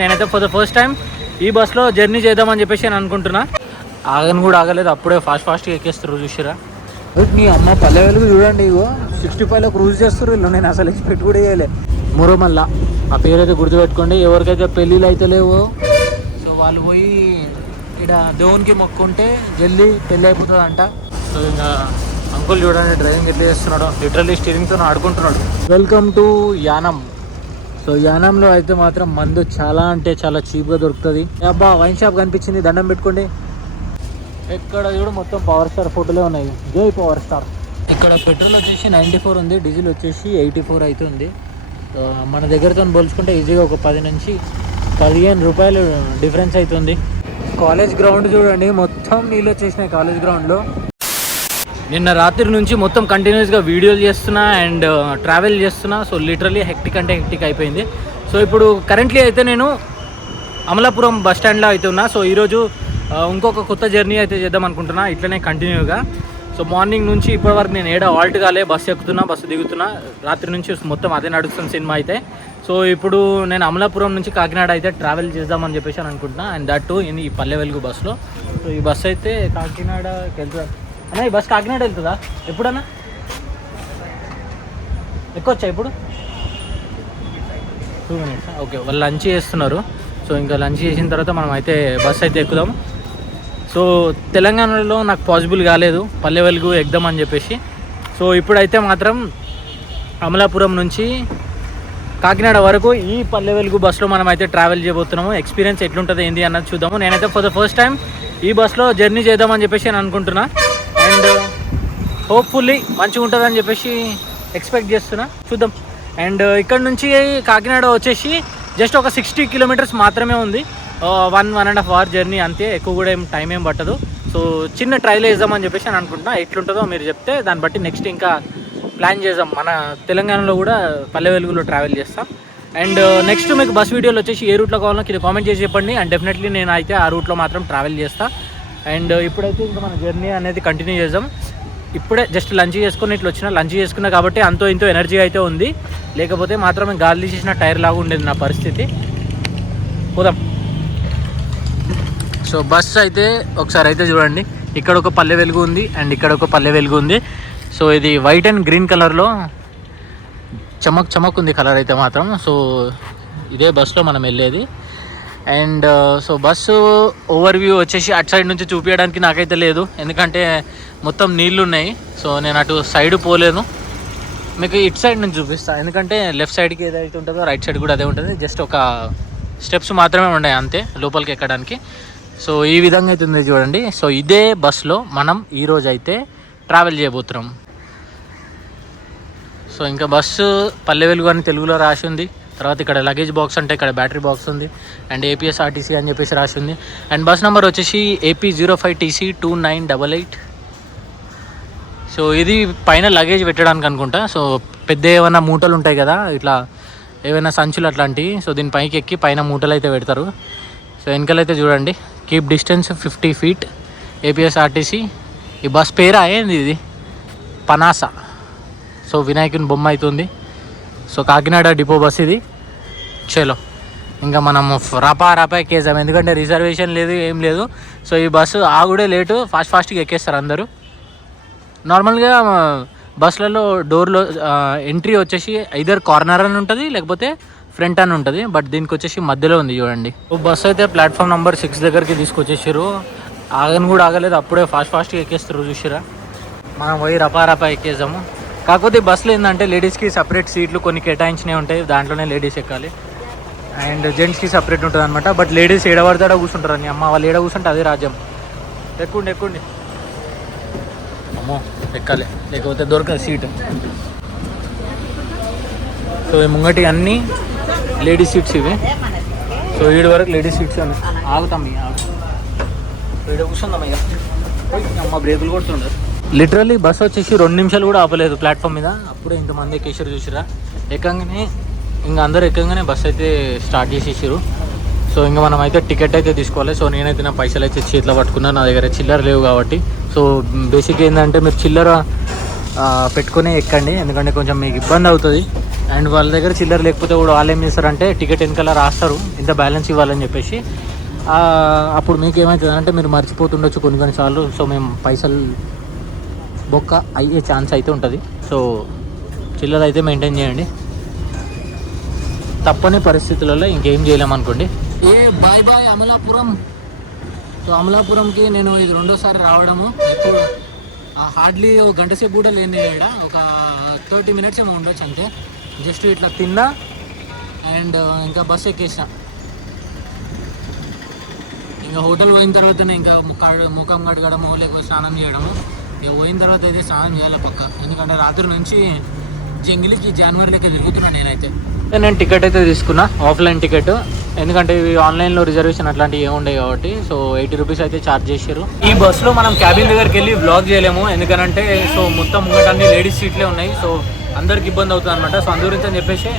నేనైతే for the first time ఈ బస్లో జర్నీ చేద్దామని చెప్పేసి నేను అనుకుంటున్నా. ఆగని కూడా ఆగలేదు అప్పుడే ఫాస్ట్ ఫాస్ట్గా ఎక్కేస్తారు చూసిరా. నీ అమ్మ పల్లె వెలుగు చూడండి ఇగో. సిక్స్టీ ఫైవ్లో క్రూజ్ చేస్తారు వీళ్ళు నేను అసలు ఎక్స్పెక్ట్ కూడా చేయలే. మురమల్ల ఆ పేరు అయితే గుర్తుపెట్టుకోండి ఎవరికైతే పెళ్ళిళ్ళు అయితే లేవో సో వాళ్ళు పోయి ఇక్కడ దేవునికి మొక్కుంటే జల్దీ పెళ్ళి అయిపోతుంది అంట సో ఇంకా అంకుల్ చూడండి డ్రైవింగ్ ఎట్లా చేస్తున్నాడు లిటరల్లీ స్టీరింగ్తో ఆడుకుంటున్నాడు. వెల్కమ్ టు యానం సో యానంలో అయితే మాత్రం మందు చాలా అంటే చాలా చీప్గా దొరుకుతుంది. అబ్బా వైన్ షాప్ కనిపించింది దండం పెట్టుకోండి. ఇక్కడ చూడు మొత్తం పవర్ స్టార్ ఫోటోలే ఉన్నాయి. జై పవర్ స్టార్ ఇక్కడ పెట్రోల్ వచ్చేసి నైంటీ ఫోర్ ఉంది డీజిల్ వచ్చేసి ఎయిటీ ఫోర్ అవుతుంది మన దగ్గరతో పోల్చుకుంటే ఈజీగా ఒక పది నుంచి పదిహేను రూపాయలు డిఫరెన్స్ అవుతుంది. కాలేజ్ గ్రౌండ్ చూడండి మొత్తం నీళ్ళు వచ్చేసినాయి కాలేజ్ గ్రౌండ్లో నిన్న రాత్రి నుంచి మొత్తం కంటిన్యూస్గా వీడియోలు చేస్తున్నా అండ్ ట్రావెల్ చేస్తున్నా. సో లిటరలీ హెక్టిక్ అంటే హెక్టిక్ అయిపోయింది. సో ఇప్పుడు కరెంట్లీ అయితే నేను అమలాపురం బస్ స్టాండ్లో అయితే ఉన్నా. సో ఈరోజు ఇంకొక కొత్త జర్నీ అయితే చేద్దాం అనుకుంటున్నా. ఇట్లనే కంటిన్యూగా సో మార్నింగ్ నుంచి ఇప్పటివరకు నేను ఏడా ఆల్ట్ కాలే బస్సు ఎక్కుతున్నా బస్సు దిగుతున్నా. రాత్రి నుంచి మొత్తం అదే నడుస్తున్న సినిమా అయితే. సో ఇప్పుడు నేను అమలాపురం నుంచి కాకినాడ అయితే ట్రావెల్ చేద్దామని చెప్పేసి అని అనుకుంటున్నా. అండ్ దట్ ఇన్ ఈ పల్లె వెలుగు బస్సులో సో ఈ బస్సు అయితే కాకినాడకి వెళ్తాను అన్న ఈ బస్ కాకినాడ వెళ్తుందా? ఎప్పుడన్నా? ఎక్కొచ్చా ఇప్పుడు? టూ మినిట్స్ ఓకే వాళ్ళు లంచ్ చేస్తున్నారు. సో ఇంకా లంచ్ చేసిన తర్వాత మనం అయితే బస్ అయితే ఎక్కుదాం. సో తెలంగాణలో నాకు పాసిబుల్ కాలేదు. పల్లె వెలుగు ఎక్కుదాం అని చెప్పేసి. సో ఇప్పుడైతే మాత్రం అమలాపురం నుంచి కాకినాడ వరకు ఈ పల్లె వెలుగు బస్సులో మనం అయితే ట్రావెల్ చేయబోతున్నాము. ఎక్స్పీరియన్స్ ఎట్లుంటుంది ఏంది అన్నది చూద్దాము. నేనైతే ఫర్ ద ఫస్ట్ టైం ఈ బస్సులో జర్నీ చేద్దామని చెప్పేసి నేను అనుకుంటున్నాను అండ్ హోప్ఫుల్లీ uh, మంచిగా ఉంటుందని చెప్పేసి ఎక్స్పెక్ట్ చేస్తున్నా. చూద్దాం. అండ్ uh, ఇక్కడ నుంచి కాకినాడ వచ్చేసి జస్ట్ ఒక సిక్స్టీ కిలోమీటర్స్ మాత్రమే ఉంది. One one and half hour journey అంతే. ఎక్కువ కూడా ఏం టైం ఏం పట్టదు. సో చిన్న ట్రైల్ వేద్దామని చెప్పేసి నేను అనుకుంటున్నా. ఎట్లుంటుందో మీరు చెప్తే దాన్ని బట్టి నెక్స్ట్ ఇంకా ప్లాన్ చేద్దాం. మన తెలంగాణలో కూడా పల్లె వెలుగులో ట్రావెల్ చేస్తాం. అండ్ నెక్స్ట్ uh, మీకు బస్ వీడియోలు వచ్చేసి ఏ రూట్లో కావాలో కింద కామెంట్ చేసి చెప్పండి. అండ్ డెఫినెట్లీ నేను అయితే ఆ రూట్లో మాత్రం ట్రావెల్ చేస్తా. అండ్ ఇప్పుడైతే ఇంకా మన జర్నీ అనేది కంటిన్యూ చేద్దాం. ఇప్పుడే జస్ట్ లంచ్ చేసుకుని ఇట్లా వచ్చిన లంచ్ చేసుకున్నా కాబట్టి అంతో ఇంతో ఎనర్జీ అయితే ఉంది. లేకపోతే మాత్రం గాలి చేసిన టైర్ లాగా ఉండేది నా పరిస్థితి. పోదాం. సో బస్ అయితే ఒకసారి అయితే చూడండి. ఇక్కడ ఒక పల్లె వెలుగు ఉంది అండ్ ఇక్కడ ఒక పల్లె వెలుగు ఉంది. సో ఇది వైట్ అండ్ గ్రీన్ కలర్లో చమక్ చమక్ ఉంది కలర్ అయితే మాత్రం. సో ఇదే బస్సులో మనం వెళ్ళేది. And so bus over view వచ్చేసి అటు సైడ్ నుంచి చూపించడానికి నాకైతే లేదు. ఎందుకంటే మొత్తం నీళ్ళు ఉన్నాయి సో నేను అటు సైడ్ పోలేను. మీకు ఇటు సైడ్ నుంచి చూపిస్తాను ఎందుకంటే లెఫ్ట్ సైడ్కి ఏదైతే ఉంటుందో రైట్ సైడ్ కూడా అదే ఉంటుంది. జస్ట్ ఒక స్టెప్స్ మాత్రమే ఉన్నాయి అంతే లోపలికి ఎక్కడానికి. సో ఈ విధంగా అయితే ఉంది చూడండి. సో ఇదే బస్సులో మనం ఈరోజు అయితే ట్రావెల్ చేయబోతున్నాం. సో ఇంకా బస్సు పల్లె వెలుగు అని తెలుగులో రాసి ఉంది. తర్వాత ఇక్కడ లగేజ్ బాక్స్ అంటే ఇక్కడ బ్యాటరీ బాక్స్ ఉంది అండ్ ఏపీఎస్ఆర్టీసీ అని చెప్పేసి రాసి ఉంది అండ్ బస్ నెంబర్ వచ్చేసి AP zero five TC two nine double eight so ఇది పైన లగేజ్ పెట్టడానికి అనుకుంటా. సో పెద్ద ఏమైనా మూటలు ఉంటాయి కదా ఇట్లా ఏవైనా సంచులు అట్లాంటివి సో దీని పైకి ఎక్కి పైన మూటలు అయితే పెడతారు. సో వెనకలైతే చూడండి keep distance fifty feet APSRTC ఈ బస్ పేరా? ఏంది ఇది? పనాస సో వినాయకుని బొమ్మ అవుతుంది సో కాకినాడ డిపో బస్ ఇది. చలో. ఇంకా మనము రపా రపా ఎక్కేసాం. ఎందుకంటే రిజర్వేషన్ లేదు ఏం లేదు. సో ఈ బస్సు ఆగుడే లేటు ఫాస్ట్ ఫాస్ట్గా ఎక్కేస్తారు అందరూ. నార్మల్గా బస్సులలో డోర్లో ఎంట్రీ వచ్చేసి ఐదర్ కార్నర్ అని ఉంటుంది లేకపోతే ఫ్రంట్ అని ఉంటుంది బట్ దీనికి వచ్చేసి మధ్యలో ఉంది చూడండి. బస్సు అయితే ప్లాట్ఫామ్ నెంబర్ సిక్స్ దగ్గరికి తీసుకొచ్చేసారు ఆగని కూడా ఆగలేదు అప్పుడే ఫాస్ట్ ఫాస్ట్గా ఎక్కేస్తారు చూసిరా మనం పోయి రపా రపా ఎక్కేసాము. కాకపోతే బస్సులో ఏంటంటే లేడీస్కి సపరేట్ సీట్లు కొన్ని కేటాయించినవి ఉంటాయి. దాంట్లోనే లేడీస్ ఎక్కాలి. అండ్ జెంట్స్కి సపరేట్ ఉంటుంది అనమాట బట్ లేడీస్ ఏడబడితే కూర్చుంటారు అని అమ్మ వాళ్ళు ఏడ కూర్చుంటే అదే రాజ్యం. ఎక్కుండి ఎక్కుండి. అమ్మో ఎక్కాలి. లేకపోతే దొరకదు సీట్. సో ఈ ముంగటి అన్నీ లేడీస్ సీట్స్ ఇవి. సో వీడి వరకు లేడీస్ సీట్స్ ఉన్నాయి ఆగుతాం ఇక. ఆగు. వీడ కూర్చుందాం ఇక. అమ్మ బ్రేకులు కొడుతుండరు లిటరల్లీ బస్ వచ్చేసి రెండు నిమిషాలు కూడా ఆపలేదు ప్లాట్ఫామ్ మీద. అప్పుడే ఇంతమంది ఎక్కేసారు చూసిరా ఎక్కంగానే ఇంకా అందరు ఎక్కంగానే బస్ అయితే స్టార్ట్ చేసేసారు సో ఇంకా మనం అయితే టికెట్ అయితే తీసుకోవాలి. సో నేనైతే నా పైసలు అయితే చేతిలో పట్టుకున్నా. నా దగ్గర చిల్లర లేవు కాబట్టి. సో బేసిక్ ఏంటంటే మీరు చిల్లర పెట్టుకునే పెట్టుకొని ఎక్కండి. ఎందుకంటే కొంచెం మీకు ఇబ్బంది అవుతుంది. అండ్ వాళ్ళ దగ్గర చిల్లర లేకపోతే కూడా వాళ్ళు ఏం చేస్తారంటే టికెట్ వెనకాల రాస్తారు. ఇంత బ్యాలెన్స్ ఇవ్వాలని చెప్పేసి. అప్పుడు మీకు ఏమవుతుంది అంటే మీరు మర్చిపోతుండొచ్చు కొన్ని కొన్నిసార్లు సో మేము పైసలు బొక్క అయ్యే ఛాన్స్ అయితే ఉంటుంది. సో చిల్లర అయితే మెయింటైన్ చేయండి. తప్పని పరిస్థితులలో ఇంకేం చేయలేమనుకోండి ఏ బాయ్ బాయ్ అమలాపురం. సో అమలాపురంకి నేను ఇది రెండోసారి రావడము. ఇప్పుడు హార్డ్లీ ఒక గంట సేపు కూడా లేని ఒక థర్టీ మినిట్స్ ఏమో ఉండొచ్చు అంతే. జస్ట్ ఇట్లా తిన్నా అండ్ ఇంకా బస్ ఎక్కేసా. ఇంకా హోటల్ పోయిన తర్వాతనే ఇంకా ముఖం కడగడము లేకపోతే స్నానం చేయడము. ఇక పోయిన తర్వాత అయితే స్నానం చేయాలి పక్క. ఎందుకంటే రాత్రి నుంచి జంగిలికి జనవరిలోకి తిరుగుతున్నా నేనైతే. నేను టికెట్ అయితే తీసుకున్నా ఆఫ్లైన్ టికెట్. ఎందుకంటే ఇవి ఆన్లైన్లో రిజర్వేషన్ అట్లాంటివి ఏమి ఉండవు కాబట్టి సో ఎయిటీ రూపీస్ అయితే ఛార్జ్ చేశారు. ఈ బస్సులో మనం క్యాబిన్ దగ్గరికి వెళ్ళి బ్లాగ్ చేయలేము ఎందుకంటే సో మొత్తం ముంగటన్ని లేడీస్ సీట్లే ఉన్నాయి సో అందరికి ఇబ్బంది అవుతుంది అనమాట సో అందు గురించి అని చెప్పేసి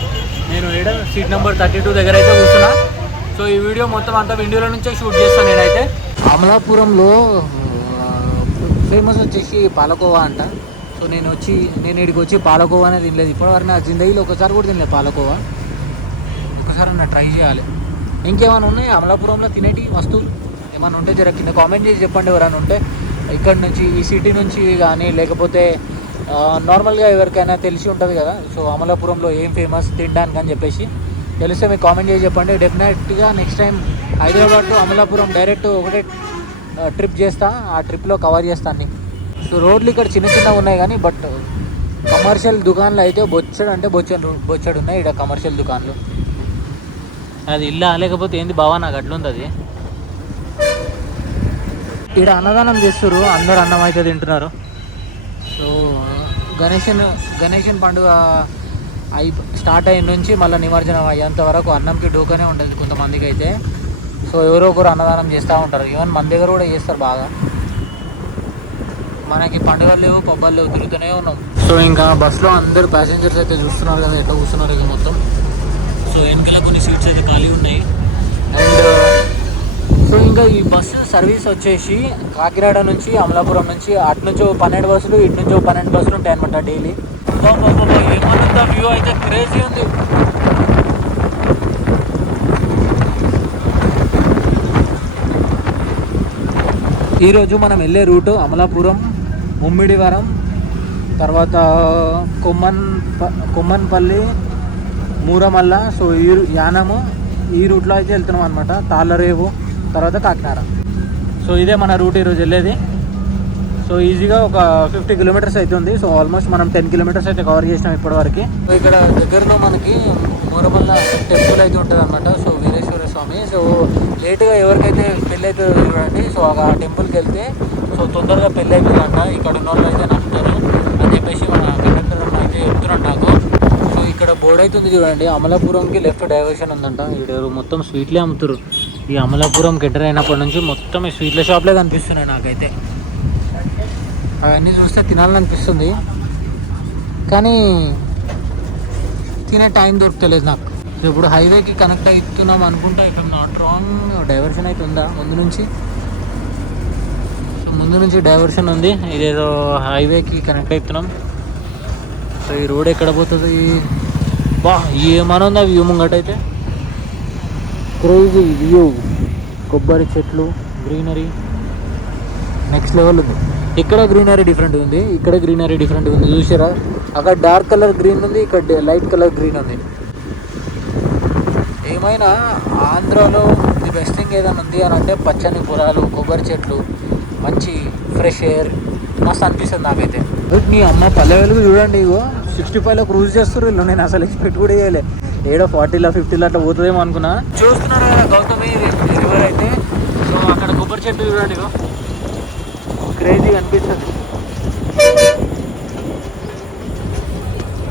నేను ఏడ సీట్ నెంబర్ థర్టీ టూ దగ్గర అయితే కూర్చున్నా. సో ఈ వీడియో మొత్తం అంతా విండోలో నుంచే షూట్ చేస్తాను నేనైతే. అమలాపురంలో ఫేమస్ వచ్చేసి పాలకోవా అంట. సో నేను వచ్చి నేను ఇక్కడికి వచ్చి పాలకోవా అనేది తినలేదు. ఇప్పటివరకు నా జిందగీలో ఒకసారి కూడా తినలేదు పాలకోవా. ఒకసారి నా ట్రై చేయాలి. ఇంకేమైనా ఉన్నాయి? అమలాపురంలో తినేటి వస్తువులు? ఏమైనా ఉంటే జర కింద కామెంట్ చేసి చెప్పండి. ఎవరైనా ఉంటే ఇక్కడ నుంచి ఈ సిటీ నుంచి కానీ లేకపోతే నార్మల్గా ఎవరికైనా తెలిసి ఉంటుంది కదా. సో అమలాపురంలో ఏం ఫేమస్ తినడానికి అని చెప్పేసి తెలిస్తే మీకు కామెంట్ చేసి చెప్పండి. డెఫినెట్గా next time Hyderabad to Amalapuram direct ఒకటే ట్రిప్ చేస్తా ఆ ట్రిప్లో కవర్ చేస్తాను అన్ని. సో రోడ్లు ఇక్కడ చిన్న చిన్నగా ఉన్నాయి కానీ బట్ కమర్షియల్ దుకాన్లు అయితే బొచ్చడు అంటే బొచ్చడు బొచ్చడు ఉన్నాయి ఇక్కడ కమర్షియల్ దుకాన్లు అది ఇల్లా లేకపోతే ఏంది బావా నాకు అట్లుంది అది. ఇక్కడ అన్నదానం చేస్తారు అందరు అన్నం అయితే తింటున్నారు. సో గణేషన్ గణేషన్ పండుగ అయి స్టార్ట్ అయిన నుంచి మళ్ళీ నిమజ్జనం అయ్యేంత వరకు అన్నంకి డోకనే ఉంటుంది కొంతమందికి అయితే సో ఎవరో ఒకరు అన్నదానం చేస్తూ ఉంటారు. ఈవెన్ మన దగ్గర కూడా చేస్తారు బాగా. మనకి పండుగలు లేవు పబ్బాలు లేవు తిరుగుతూనే ఉన్నాం. సో ఇంకా బస్సులో అందరు ప్యాసింజర్స్ అయితే చూస్తున్నారు కదా ఎట్లా కూర్చున్నారు ఇక మొత్తం. సో వెనకాల కొన్ని సీట్స్ అయితే ఖాళీ ఉన్నాయి. అండ్ సో ఇంకా ఈ బస్సు సర్వీస్ వచ్చేసి కాకినాడ నుంచి అమలాపురం నుంచి అటు నుంచి పన్నెండు బస్సులు ఇటు నుంచి పన్నెండు బస్సులు ఉంటాయి అనమాట డైలీ ఏమన్నా వ్యూ అయితే క్రేజీ ఉంది. ఈరోజు మనం వెళ్ళే రూటు అమలాపురం ముమ్మిడివరం తర్వాత కొమ్మన్ ప- కొమ్మన్పల్లి మూరమల్ల సో ఈ రూ- యానము ఈ రూట్లో అయితే వెళ్తున్నాం అనమాట తాళ్ళరేవు తర్వాత కాకినాడ. సో ఇదే మన రూట్ ఈరోజు వెళ్ళేది. సో ఈజీగా ఒక ఫిఫ్టీ కిలోమీటర్స్ అవుతుంది సో ఆల్మోస్ట్ మనం టెన్ కిలోమీటర్స్ అయితే కవర్ చేసినాం ఇప్పటివరకు. సో ఇక్కడ దగ్గరలో మనకి మూరమల్ల టెంపుల్ అయితే ఉంటుంది అనమాట సో స్వామి. సో లేట్గా ఎవరికైతే పెళ్ళి అవుతుందో చూడండి సో ఆ టెంపుల్కి వెళ్తే సో తొందరగా పెళ్ళి అవుతుందంట ఇక్కడ ఉన్న వాళ్ళు అయితే నమ్ముతారు. అని చెప్పేసి మన కండక్టర్ అయితే చెప్తున్నాడు నాకు. సో ఇక్కడ బోర్డు అవుతుంది చూడండి. అమలాపురంకి లెఫ్ట్ డైవర్షన్ ఉందంట. ఇక్కడ మొత్తం స్వీట్లే అమ్ముతారు. ఈ అమలాపురంకి ఎంటర్ అయినప్పటి నుంచి మొత్తం ఈ స్వీట్ల షాప్లే కనిపిస్తున్నాయి నాకైతే. అవన్నీ చూస్తే తినాలనిపిస్తుంది. కానీ తినే టైం దొరకలేదు నాకు. సో ఇప్పుడు హైవేకి కనెక్ట్ అవుతున్నాం అనుకుంటా ఇక్కడ నాట్ రాంగ్ డైవర్షన్ అయితే ఉందా ముందు నుంచి? సో ముందు నుంచి డైవర్షన్ ఉంది ఇదేదో హైవేకి కనెక్ట్ అవుతున్నాం. సో ఈ రోడ్ ఎక్కడ పోతుంది? బా ఏమనుంది వ్యూ ముంగటైతే క్రేజీ వ్యూ. కొబ్బరి చెట్లు గ్రీనరీ. నెక్స్ట్ లెవెల్ ఉంది. ఇక్కడ గ్రీనరీ డిఫరెంట్ ఉంది ఇక్కడ గ్రీనరీ డిఫరెంట్ ఉంది చూసారా? అక్కడ డార్క్ కలర్ గ్రీన్ ఉంది ఇక్కడ లైట్ కలర్ గ్రీన్ ఉంది. ఏమైనా ఆంధ్రాలో ది బెస్ట్ థింగ్ ఏదైనా ఉంది అని అంటే పచ్చని పొలాలు కొబ్బరి చెట్లు మంచి ఫ్రెష్ ఎయిర్ మస్తు అనిపిస్తుంది నాకైతే. నీ అమ్మ పల్లె వెలుగు చూడండి ఇగో సిక్స్టీ ఫైవ్లో క్రూజ్ చేస్తారు వీళ్ళు. నేను అసలు ఎక్స్పెక్ట్ కూడా చేయలే. ఏడో ఫార్టీలో ఫిఫ్టీలో అట్లా పోతుందేమో అనుకున్నా. చూస్తున్నారు కదా గౌతమి రివర్ అయితే? సో అక్కడ కొబ్బరి చెట్లు చూడండి ఇగో. క్రేజీ అనిపిస్తుంది.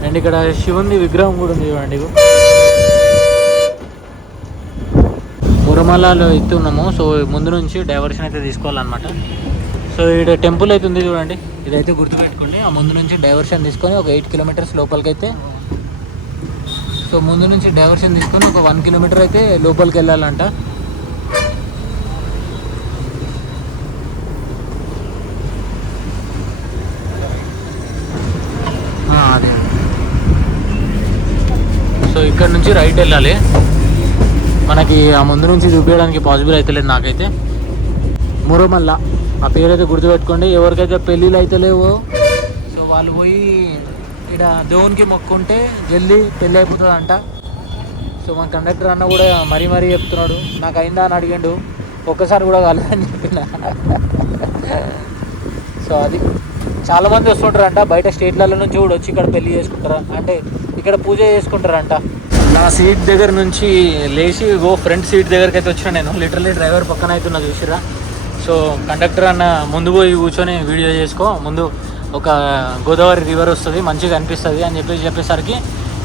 అండ్ ఇక్కడ శివుని విగ్రహం కూడా ఉంది చూడండి ఇగో. మురమలలో ఎత్తున్నాము. సో ముందు నుంచి డైవర్షన్ అయితే తీసుకోవాలన్నమాట. సో ఇక్కడ టెంపుల్ అయితే ఉంది చూడండి. ఇదైతే గుర్తుపెట్టుకోండి. ఆ ముందు నుంచి డైవర్షన్ తీసుకొని ఒక ఎయిట్ కిలోమీటర్స్ లోపలికి అయితే సో ముందు నుంచి డైవర్షన్ తీసుకొని ఒక వన్ కిలోమీటర్ అయితే లోపలికి వెళ్ళాలంట అదే. సో ఇక్కడ నుంచి రైట్ వెళ్ళాలి. మనకి ఆ ముందు నుంచి చూపించడానికి పాసిబుల్ అవుతలేదు నాకైతే. మురమల్ల. ఆ పేరు అయితే గుర్తుపెట్టుకోండి ఎవరికైతే పెళ్ళిళ్ళు అయితే లేవో సో వాళ్ళు పోయి ఇక్కడ దేవునికి మొక్కుంటే జల్దీ పెళ్ళి అయిపోతుంది అంట సో మన కండక్టర్ అన్న కూడా మరీ మరీ చెప్తున్నాడు నాకు అయిందా? అని అడిగాడు. ఒక్కసారి కూడా కాలేదని చెప్పిన. సో అది. చాలా మంది వస్తుంటారంట బయట స్టేట్లలో నుంచి కూడా వచ్చి ఇక్కడ పెళ్ళి చేసుకుంటారు? అంటే ఇక్కడ పూజ చేసుకుంటారంట. నా సీట్ దగ్గర నుంచి లేచి ఓ ఫ్రంట్ సీట్ దగ్గరికి అయితే వచ్చిన నేను. లిటరలీ డ్రైవర్ పక్కన అయితే ఉన్నా చూసిరా సో కండక్టర్ అన్న ముందు పోయి కూర్చొని వీడియో చేసుకో. ముందు ఒక గోదావరి రివర్ వస్తుంది మంచిగా అనిపిస్తుంది అని చెప్పేసి చెప్పేసరికి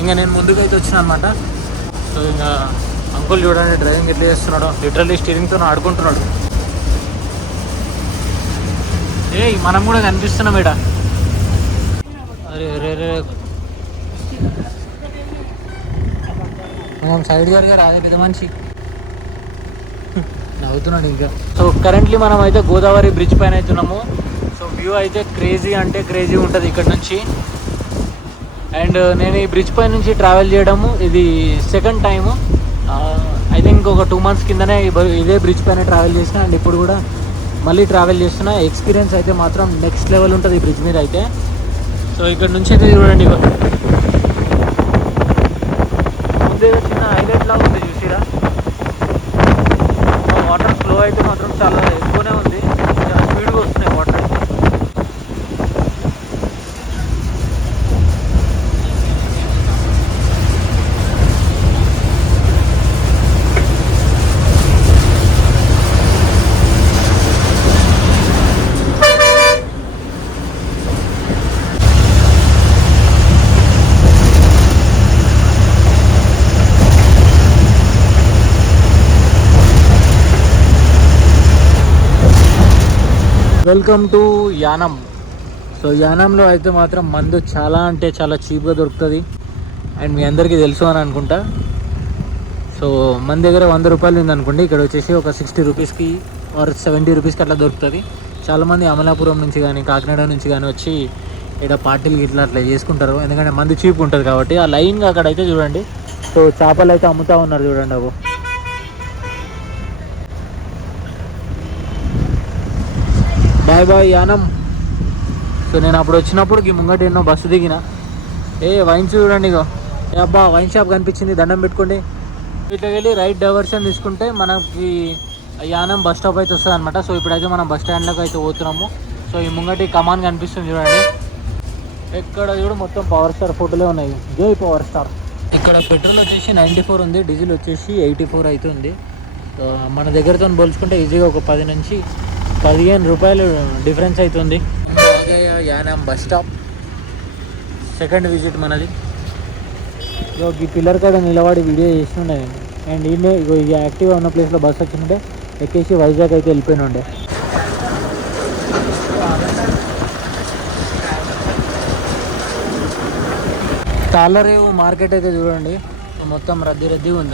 ఇంకా నేను ముందుకైతే అయితే వచ్చిన అనమాట సో ఇంకా అంకుల్ చూడండి డ్రైవింగ్ ఎట్లా చేస్తున్నాడు. లిటరల్లీ స్టీరింగ్తో ఆడుకుంటున్నాడు. ఏ మనం కూడా కనిపిస్తున్నాం ఇడ. అరే అరే అరే మనం సైడ్ గారిగా రాదే పెద్ద మనిషి. నవ్వుతున్నాడు ఇంకా. సో కరెంట్లీ మనం అయితే గోదావరి బ్రిడ్జ్ పైన అయితే ఉన్నాము. సో వ్యూ అయితే క్రేజీ అంటే క్రేజీ ఉంటుంది ఇక్కడ నుంచి. అండ్ uh, నేను ఈ బ్రిడ్జ్ పై నుంచి ట్రావెల్ చేయడము ఇది సెకండ్ టైము ఐ థింక్ ఒక టూ మంత్స్ కిందనే బ- ఇదే బ్రిడ్జ్ పైన ట్రావెల్ చేసిన అండ్ ఇప్పుడు కూడా మళ్ళీ ట్రావెల్ చేస్తున్న. ఎక్స్పీరియన్స్ అయితే మాత్రం నెక్స్ట్ లెవెల్ ఉంటుంది ఈ బ్రిడ్జ్ మీద అయితే. సో ఇక్కడ నుంచి అయితే చూడండి ఇగో. ముందు ఏదో చిన్న హైలైట్ లాగా ఉంది చూసిరా వాటర్ ఫ్లో అయితే మాత్రం చాలా ఎక్కువనే ఉంది చాలా స్పీడ్గా వస్తున్నాయి వాటర్ అయితే వెల్కమ్ టు యానం. సో యానంలో అయితే మాత్రం మందు చాలా అంటే చాలా చీప్గా దొరుకుతుంది. అండ్ మీ అందరికీ తెలుసు అని అనుకుంటా. సో మన దగ్గర వంద రూపాయలు ఉందనుకోండి ఇక్కడ వచ్చేసి ఒక సిక్స్టీ రూపీస్కి ఆర్ సెవెంటీ రూపీస్కి అట్లా దొరుకుతుంది. చాలామంది అమలాపురం నుంచి కానీ కాకినాడ నుంచి కానీ వచ్చి ఇక్కడ పార్టీలు ఇట్లా అట్లా చేసుకుంటారు. ఎందుకంటే మందు చీప్ ఉంటుంది కాబట్టి ఆ లైన్గా అక్కడ అయితే చూడండి. సో చేపలు అయితే అమ్ముతా ఉన్నారు చూడండి అబ్బో. బాయ్ బాయ్ యానం సో నేను అప్పుడు వచ్చినప్పుడు ఈ ముంగట ఎన్నో బస్సు దిగిన. ఏ వైన్స్ చూడండి ఇగో. ఏ అబ్బా వైన్ షాప్ కనిపించింది దండం పెట్టుకోండి. ఇట్లా వెళ్ళి రైట్ డైవర్షన్ తీసుకుంటే మనకి యానం బస్ స్టాప్ అయితే వస్తుంది అనమాట సో ఇప్పుడైతే మనం బస్ స్టాండ్లోకి అయితే పోతున్నాము. సో ఈ ముంగటి కమాన్ కనిపిస్తుంది చూడండి. ఇక్కడ చూడు మొత్తం పవర్ స్టార్ ఫోటోలే ఉన్నాయి. జై పవర్ స్టార్. ఇక్కడ పెట్రోల్ వచ్చేసి నైంటీ ఫోర్ ఉంది డీజిల్ వచ్చేసి ఎయిటీ ఫోర్ అవుతుంది. మన దగ్గరతో పోల్చుకుంటే ఈజీగా ఒక పది నుంచి పదిహేను రూపాయలు డిఫరెన్స్ అవుతుంది Yanam bus stop. Second visit మనది. ఇగో ఈ పిల్లర్ కాడ నిలబడి వీడియో చేస్తుండే నేను. అండ్ ఈయన ఇగో ఈ యాక్టివ్గా ఉన్న ప్లేస్లో బస్ వచ్చింటే ఎక్కేసి వైజాగ్ అయితే వెళ్ళిపోయిన ఉండే తాళ్ళరేవు మార్కెట్ అయితే చూడండి. మొత్తం రద్దీ రద్దీ ఉంది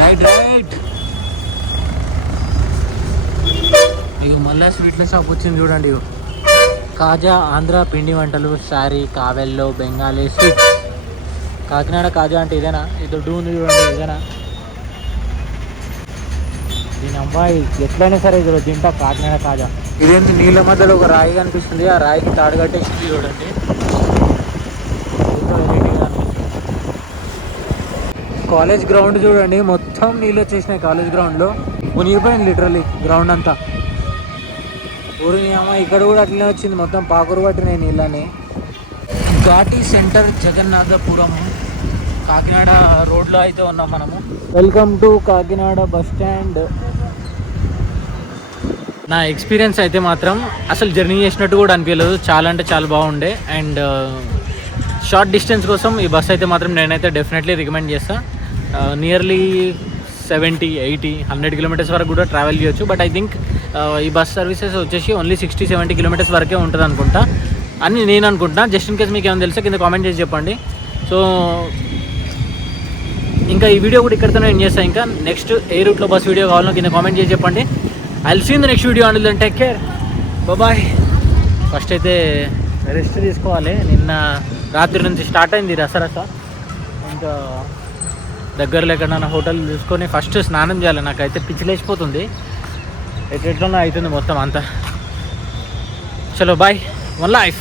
రైట్ రైట్ ఇక మళ్ళా స్వీట్ల షాప్ వచ్చింది చూడండి ఇగో. కాజా ఆంధ్ర పిండి వంటలు శారీ కావెల్లో బెంగాలీ స్వీట్స్ కాకినాడ కాజా అంటే ఇదేనా? ఇది ఉంది చూడండి ఇదేనా? దీని అమ్మాయి ఎట్లయినా సరే ఇది తింటా కాకినాడ కాజా. ఇదేంటి నీళ్ళ మధ్యలో ఒక రాయి కనిపిస్తుంది. ఆ రాయికి తాడు కట్టేసింది చూడండి. కాలేజ్ గ్రౌండ్ చూడండి. మొత్తం నీళ్ళు వచ్చేసినాయి కాలేజ్ గ్రౌండ్లో. మునిగిపోయింది లిటరలీ గ్రౌండ్ అంతా. ఊరి అమ్మ ఇక్కడ కూడా అట్లనే వచ్చింది. మొత్తం పాకురు పట్టినాయి నీళ్ళని. ఘాటి సెంటర్ జగన్నాథపురం. కాకినాడ రోడ్లో అయితే ఉన్నాం మనము. Welcome to Kakinada bus stand నా ఎక్స్పీరియన్స్ అయితే మాత్రం అసలు జర్నీ చేసినట్టు కూడా అనిపించలేదు. చాలా అంటే చాలా బాగుండే. అండ్ షార్ట్ డిస్టెన్స్ కోసం ఈ బస్ అయితే మాత్రం నేనైతే డెఫినెట్లీ రికమెండ్ చేస్తా. Nearly seventy eighty hundred kilometres వరకు కూడా ట్రావెల్ చేయొచ్చు. బట్ ఐ థింక్ ఈ బస్ సర్వీసెస్ వచ్చేసి ఓన్లీ సిక్స్టీ సెవెంటీ కిలోమీటర్స్ వరకే ఉంటుంది అనుకుంటా. అని నేను అనుకుంటున్నా. జస్ట్ ఇన్ కేస్ మీకు ఏమైనా తెలిస్తే కింద కామెంట్ చేసి చెప్పండి. సో ఇంకా ఈ వీడియో కూడా ఇక్కడితోనే ఎండ్ చేస్తాను ఇంకా నెక్స్ట్ ఏ రూట్లో బస్ వీడియో కావాలో కింద కామెంట్ చేసి చెప్పండి. I seen the next video అండి టేక్ కేర్ బాయ్ ఫస్ట్ అయితే రెస్ట్ తీసుకోవాలి. నిన్న రాత్రి నుంచి స్టార్ట్ అయింది రసరస. ఇంకా దగ్గరలో ఎక్కడైనా హోటల్ చూసుకొని ఫస్ట్ స్నానం చేయాలి. నాకైతే పిచ్చి లేచిపోతుంది. ఎట్లెట్లనో అవుతుంది మొత్తం అంతా. చలో బాయ్ వన్ లైఫ్